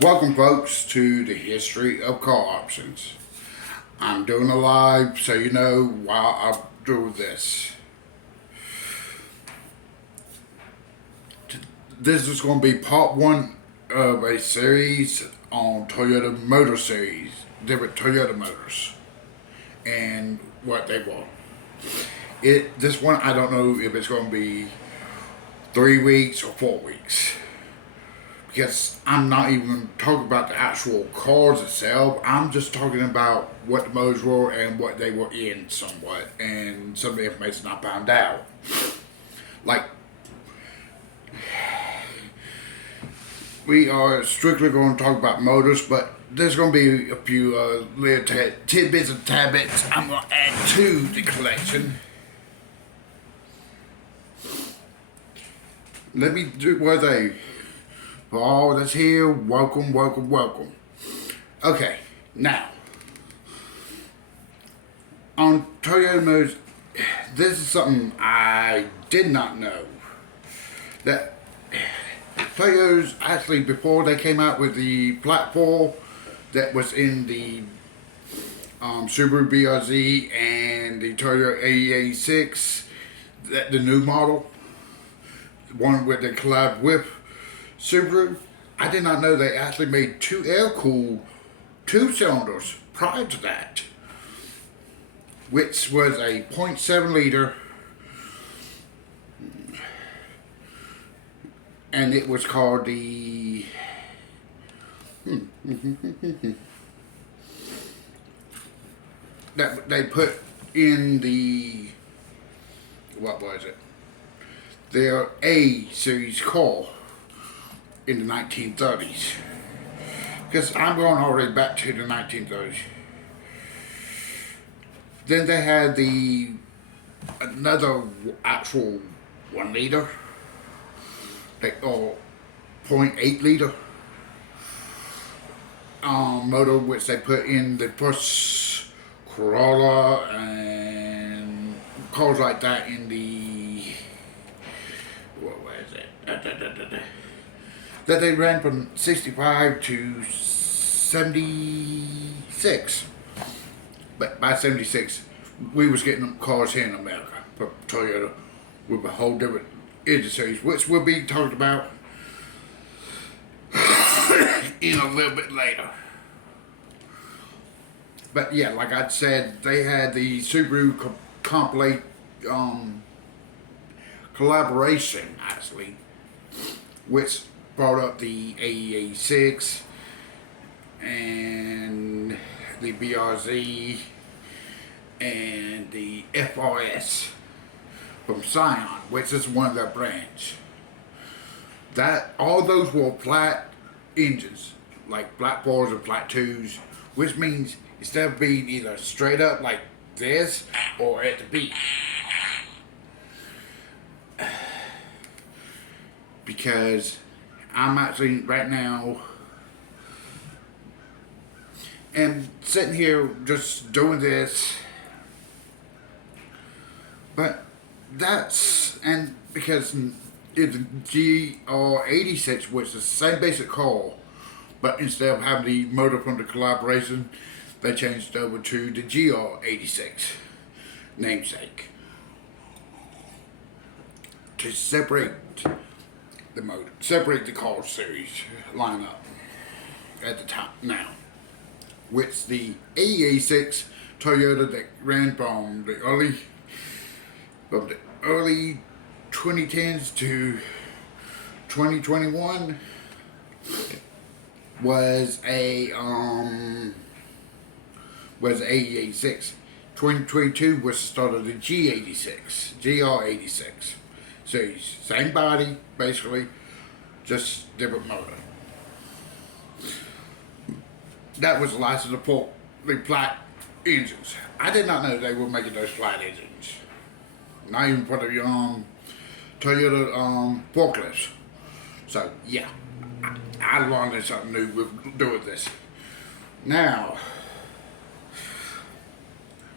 Welcome, folks, to the history of car options. I'm doing a live so you know while I do this. This is going to be part one of a series on Toyota Motor Series, different Toyota motors, and what they want. This one, I don't know if it's going to be 3 weeks or 4 weeks. Because I'm not even talking about the actual cars itself. I'm just talking about what the motors were and what they were in somewhat, and some of the information I found out. Like, we are strictly going to talk about motors, but there's going to be a few little tidbits and tabbits I'm going to add to the collection. Let me do what they. For all that's here, welcome, welcome, welcome. Okay, now, on Toyota Motors, this is something I did not know. That Toyotas, actually, before they came out with the platform that was in the Subaru BRZ and the Toyota AE86, the new model, one with the collab with Subaru, I did not know they actually made two air-cooled two-cylinders prior to that, which was a 0.7 liter, and it was called the that they put in the, what was it? Their A series car in the 1930s. Because I'm going already back to the 1930s. Then they had another actual 1 liter, or 0.8 liter motor, which they put in the first Corolla and cars like that in the, what was it? That they ran from 65 to 76. But by 76, we was getting cars here in America from Toyota with a whole different engine series, which will be talked about in a little bit later. But yeah, like I said, they had the Subaru complete collaboration, actually, which brought up the AE86 and the BRZ and the FRS from Scion, which is one of their brands. That all those were flat engines, like flat 4s and flat 2s, which means instead of being either straight up like this or at the beat. Because I'm actually right now and sitting here just doing this, but that's, and because it's GR86, which is the same basic car, but instead of having the motor from the collaboration, they changed over to the GR86 namesake to separate the motor, separate the car series lineup at the top now. Which the AE86 Toyota that ran from the early 2010s to 2021 was AE86. 2022 was the start of the GR86 series. Same body, basically, just different motor. That was the last of the flat engines. I did not know they were making those flat engines. Not even for the Toyota forklifts. So yeah, I learned something new with doing this. Now,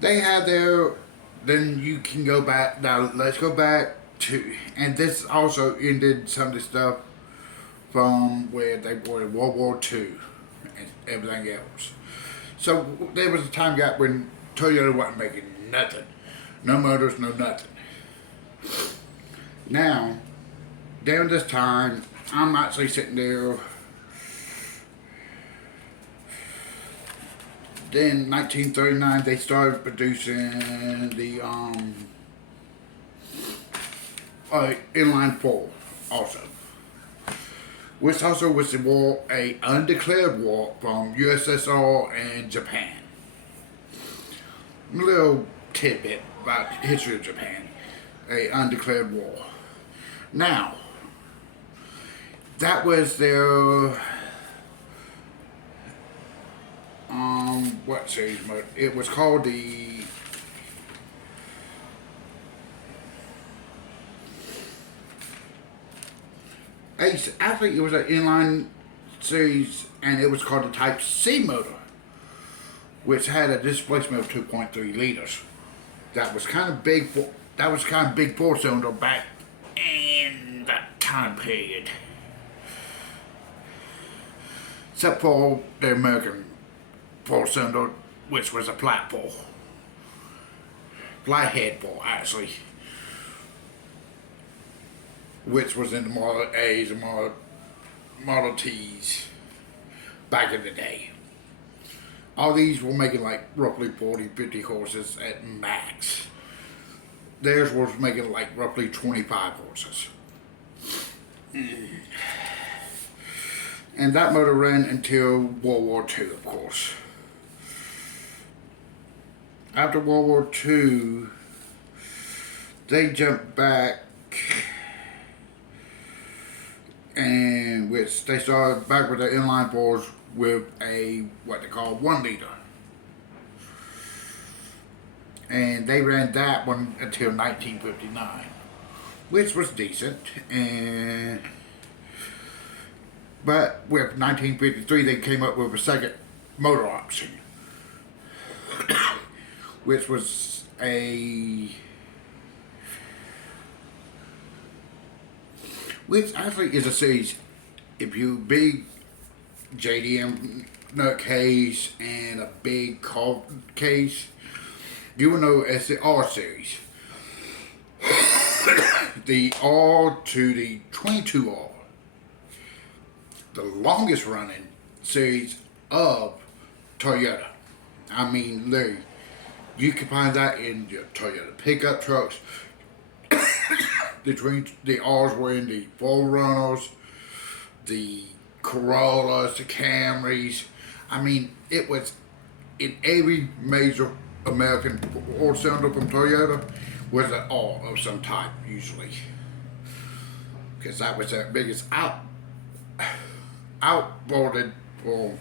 they had their, then you can go back, now let's go back to, and this also ended some of the stuff from where they were in World War II and everything else. So there was a time gap when Toyota wasn't making nothing. No motors, no nothing. Now, during this time, I'm actually sitting there. Then 1939, they started producing the inline four also, which also was the war, a undeclared war from USSR and Japan. A little tidbit about the history of Japan, a undeclared war. Now, that was their what series mode? It was called the Ace. Actually, it was an inline series, and it was called the Type C motor, which had a displacement of 2.3 liters. That was kind of big. That was kind of big four-cylinder back in that time period, except for the American four-cylinder, which was a flathead four actually, which was in the Model A's and Model T's back in the day. All these were making like roughly 40, 50 horses at max. Theirs was making like roughly 25 horses. And that motor ran until World War II, of course. After World War II, they jumped back, and which they started back with the inline fours with a what they call 1 liter, and they ran that one until 1959, which was decent. And but with 1953, they came up with a second motor option, which was which actually is a series. If you big JDM nut case and a big car case, you will know as the R series. The R to the 22R, the longest running series of Toyota. I mean, literally, you can find that in your Toyota pickup trucks. The R's were in the 4Runners, the Corollas, the Camrys. I mean, it was in every major American four-cylinder from Toyota was an R of some type, usually, because that was their biggest outboarded or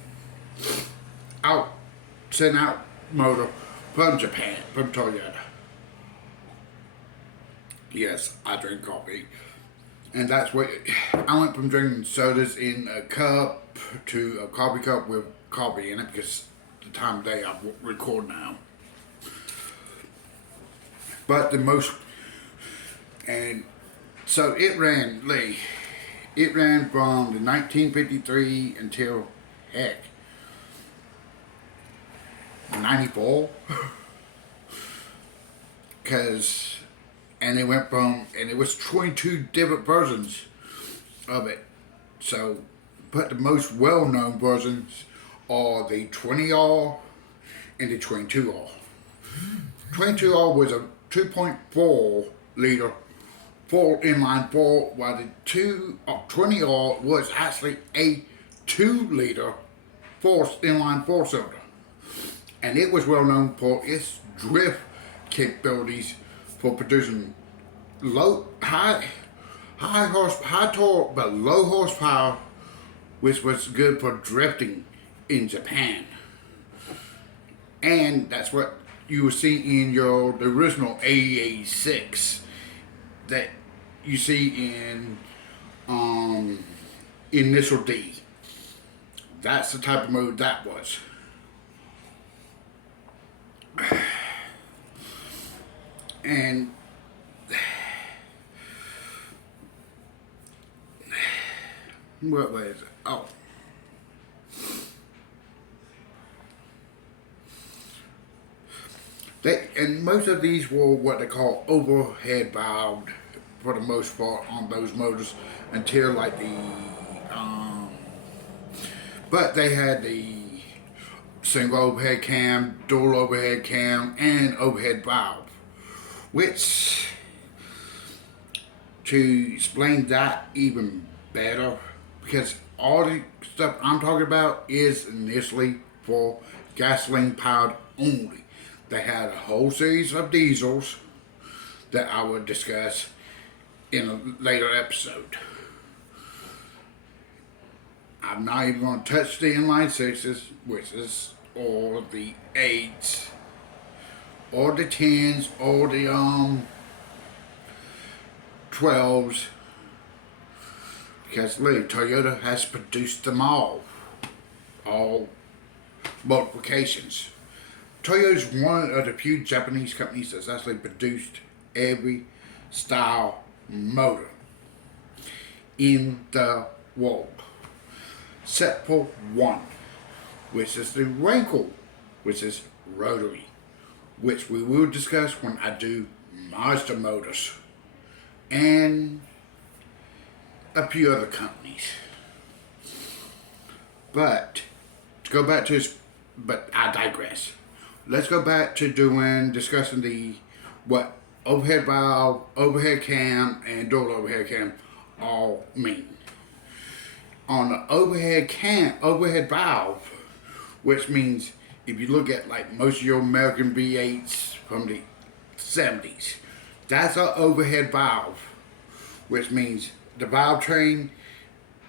sent out motor from Japan, from Toyota. Yes, I drink coffee. And that's what I went from drinking sodas in a cup to a coffee cup with coffee in it, because the time of day I record now. But the most, and so it ran from the 1953 until heck 94, and it was 22 different versions of it. So, but the most well-known versions are the 20R and the 22R. 22R was a 2.4 liter inline four, while the 20R was actually a 2 liter inline four-cylinder. And it was well known for its drift capabilities for producing high torque but low horsepower, which was good for drifting in Japan. And that's what you will see in the original 86 that you see in Initial D. That's the type of mode that was. And What was it? Oh. And most of these were what they call overhead valved for the most part on those motors until like but they had the single overhead cam, dual overhead cam, and overhead valve, which to explain that even better, because all the stuff I'm talking about is initially for gasoline powered only. They had a whole series of diesels that I will discuss in a later episode. I'm not even going to touch the inline sixes, which is or the eights, or the tens, or the 12s, because literally Toyota has produced them all multiplications. Toyota is one of the few Japanese companies that's actually produced every style motor in the world, except for one, which is the Wankel, which is rotary, which we will discuss when I do Mazda Motors and a few other companies. But to go back to his, but I digress. Let's go back to discussing what overhead valve, overhead cam, and dual overhead cam all mean. On the overhead valve, which means if you look at like most of your American V8s from the 70s, that's an overhead valve, which means the valve train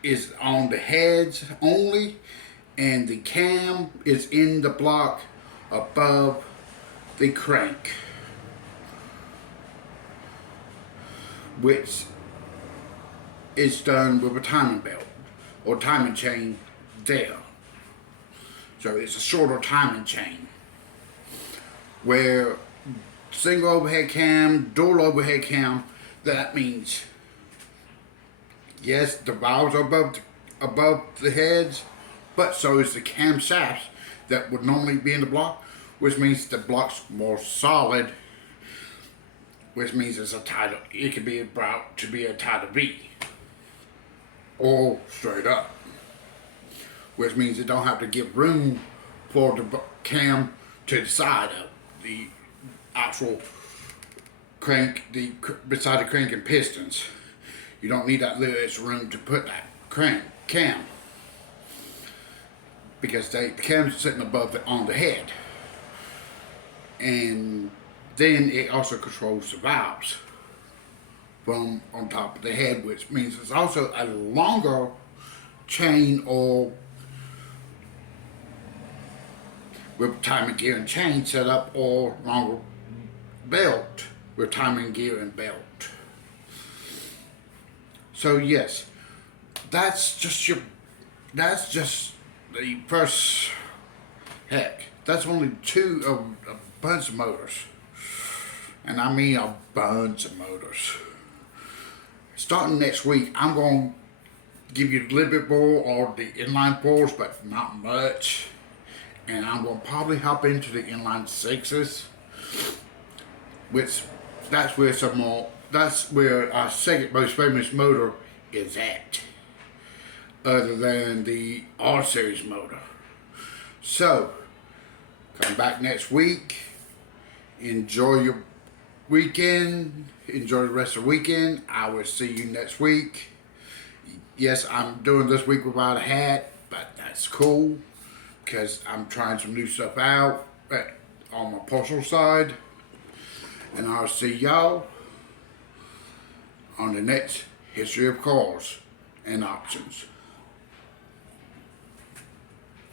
is on the heads only, and the cam is in the block above the crank, which is done with a timing belt or timing chain there. So it's a shorter timing chain. Where single overhead cam, dual overhead cam, that means yes, the valves are above the heads, but so is the cam shafts that would normally be in the block, which means the block's more solid, which means it could be about to be a tighter V, or straight up, which means it don't have to give room for the cam to the side of the actual crank, beside the crank and pistons. You don't need that little extra room to put that cam, because the cam's sitting above on the head, and then it also controls the valves from on top of the head, which means it's also a longer chain, or with timing gear and chain set up, or longer belt with timing gear and belt. So yes, that's just the first, heck, that's only two of a bunch of motors. And I mean a bunch of motors. Starting next week, I'm going to give you a little bit more of the inline fours, but not much. And I'm going to probably hop into the inline sixes, which that's where our second most famous motor is at, other than the R Series motor. So, come back next week. Enjoy your weekend. Enjoy the rest of the weekend. I will see you next week. Yes, I'm doing this week without a hat, but that's cool, because I'm trying some new stuff out on my personal side. And I'll see y'all on the next History of Cars and Options.